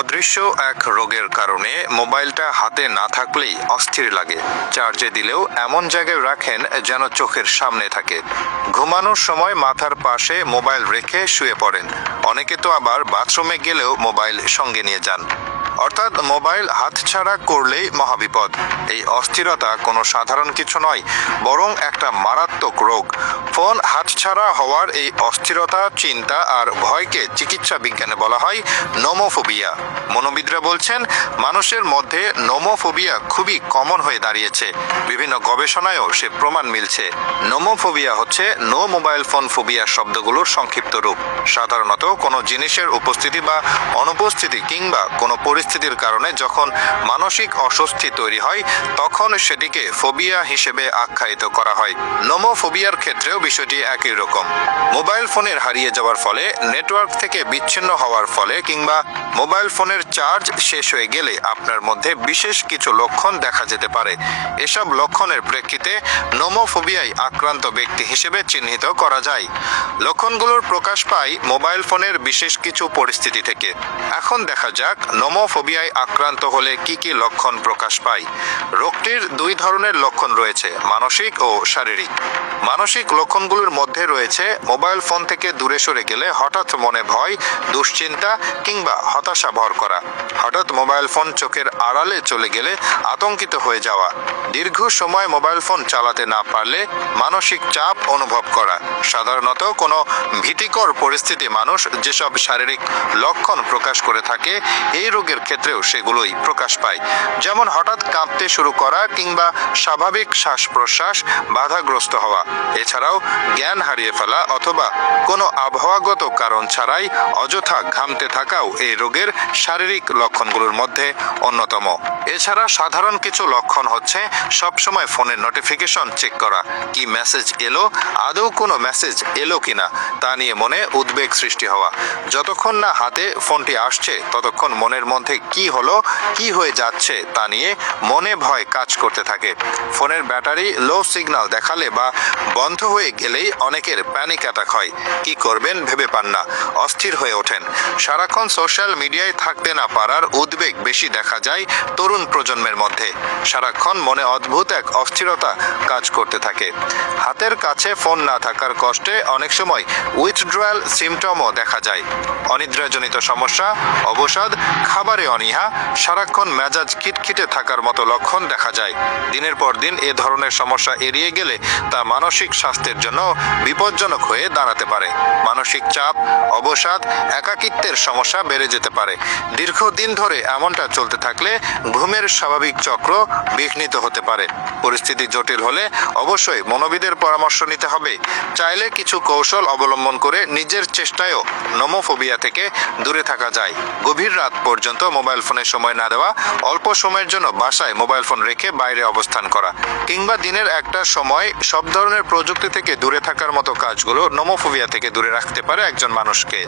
অদৃশ্য এক রোগের কারণে মোবাইলটা হাতে না থাকলেই অস্থির লাগে। চার্জে দিলেও এমন জায়গায় রাখেন যেন চোখের সামনে থাকে। ঘুমানোর সময় মাথার পাশে মোবাইল রেখে শুয়ে পড়েন। অনেকে তো আবার বাথরুমে গেলেও মোবাইল সঙ্গে নিয়ে যান। অর্থাৎ মোবাইল হাতছাড়া করলেই মহাবিপদ। এই অস্থিরতা কোনো সাধারণ কিছু নয়, বরং একটা মারাত্মক রোগ। ফোন হাতছাড়া হওয়ার এই অস্থিরতা, চিন্তা আর ভয়কে চিকিৎসা বিজ্ঞানে বলা হয় নোমোফোবিয়া। মনোবিদরা বলছেন, মানুষের মধ্যে নোমোফোবিয়া খুবই কমন হয়ে দাঁড়িয়েছে। বিভিন্ন গবেষণায়ও সে প্রমাণ মিলছে। নোমোফোবিয়া হচ্ছে নো মোবাইল ফোন ফোবিয়া শব্দগুলোর সংক্ষিপ্ত রূপ। সাধারণত কোনো জিনিসের উপস্থিতি বা অনুপস্থিতি কিংবা কোনো পরিস্থিতির কারণে যখন মানসিক অস্বস্তি তৈরি হয়, তখন সেটিকে ফোবিয়া হিসেবে আখ্যায়িত করা হয়। নোমোফোবিয়ার ক্ষেত্রেও বিষয়টি একই রকম। মোবাইল ফোনের হারিয়ে যাওয়ার ফলে, নেটওয়ার্ক থেকে বিচ্ছিন্ন হওয়ার ফলে কিংবা মোবাইল ফোনের চার্জ শেষ হয়ে গেলে আপনার মধ্যে বিশেষ কিছু লক্ষণ দেখা যেতে পারে। এসব লক্ষণের প্রেক্ষিতে নোমোফোবিয়ায় আক্রান্ত ব্যক্তি হিসেবে চিহ্নিত করা যায়। লক্ষণগুলোর প্রকাশ পায় মোবাইল ফোনের বিশেষ কিছু পরিস্থিতি থেকে। এখন দেখা যাক নোমোফোবিয়ায় আক্রান্ত হলে কি কি লক্ষণ প্রকাশ পায়। রোগটির দুই ধরনের লক্ষণ রয়েছে, মানসিক ও শারীরিক। মানসিক লক্ষণগুলোর মধ্যে রয়েছে, মোবাইল ফোন থেকে দূরে সরে গেলে হঠাৎ মনে ভয়, দুশ্চিন্তা কিংবা ভর করা। হঠাৎ মোবাইল ফোন চোখের আড়ালে চলে গেলে আতঙ্কিত হয়ে যাওয়া। দীর্ঘ সময় মোবাইল ফোন চালাতে না পারলে মানসিক চাপ অনুভব করা। সাধারণত কোনো ভীতিকর পরিস্থিতি মানুষ যেসব শারীরিক লক্ষণ প্রকাশ করে থাকে, এই রোগের ক্ষেত্রেও সেগুলোই প্রকাশ পায়। যেমন হঠাৎ কাঁপতে শুরু করা কিংবা স্বাভাবিক শ্বাস প্রশ্বাস বাধাগ্রস্ত হওয়া। এছাড়াও জ্ঞান হারিয়ে ফেলা অথবা কোনো আবহাওয়াগত কারণ ছাড়াই অযথা ঘামতে থাকাও এই রোগের শারীরিক লক্ষণগুলোর মধ্যে অন্যতম। এছাড়া সাধারণ কিছু লক্ষণ হচ্ছে সবসময় ফোনের নোটিফিকেশন চেক করা, কি মেসেজ এলো, আদৌ কোনো মেসেজ এলো কিনা, তা নিয়ে মনে উদ্বেগ সৃষ্টি হওয়া। যতক্ষণ না হাতে ফোনটি আসছে, ততক্ষণ মনের মধ্যে কি হলো, কি হয়ে যাচ্ছে, তা নিয়ে মনে ভয় কাজ করতে থাকে। ফোনের ব্যাটারি লো সিগন্যাল দেখালে বা বন্ধ হয়ে গেলেই অনেকের প্যানিক অ্যাটাক হয়। কি করবেন ভেবে পান না, অস্থির হয়ে ওঠেন। সারাক্ষণ সোশ্যাল মিডিয়ায় থাকতে না পারার উদ্বেগ বেশি দেখা যায় তরুণ প্রজন্মের মধ্যে। সারাক্ষণ মনে অদ্ভুত এক অস্থিরতা কাজ করতে থাকে। হাতের কাছে ফোন না থাকার কষ্টে অনেক সময় উইথড্রয়াল সিমটমও দেখা যায়। অনিদ্রাজনিত সমস্যা, অবসাদ, খাবারে অনীহা, সারাক্ষণ মেজাজ খিটখিটে থাকার মতো লক্ষণ দেখা যায়। দিনের পর দিন এ ধরনের সমস্যা এড়িয়ে গেলে তা মানসিক স্বাস্থ্যের জন্য বিপজ্জনক হয়ে দাঁড়াতে পারে। মানসিক চাপ, অবসাদ, একাকিত্বের সমস্যা বেড়ে যেতে পারে। দীর্ঘদিন ধরে এমনটা চলতে থাকলে ঘুমের স্বাভাবিক চক্র বিঘ্নিত হতে পারে। পরিস্থিতি জটিল হলে অবশ্যই মনোবিদের পরামর্শ নিতে হবে। চাইলে কিছু কৌশল অবলম্বন করে নিজের চেষ্টায়ও নোমোফোবিয়া থেকে দূরে থাকা যায়। গভীর রাত পর্যন্ত মোবাইল ফোনে সময় না দেওয়া, অল্প সময়ের জন্য বাসায় মোবাইল ফোন রেখে বাইরে অবস্থান করা কিংবা দিনের একটা সময় সব ধরনের প্রযুক্তি থেকে দূরে থাকার মতো কাজগুলো নোমোফোবিয়া থেকে দূরে রাখতে পারে একজন মানুষকে।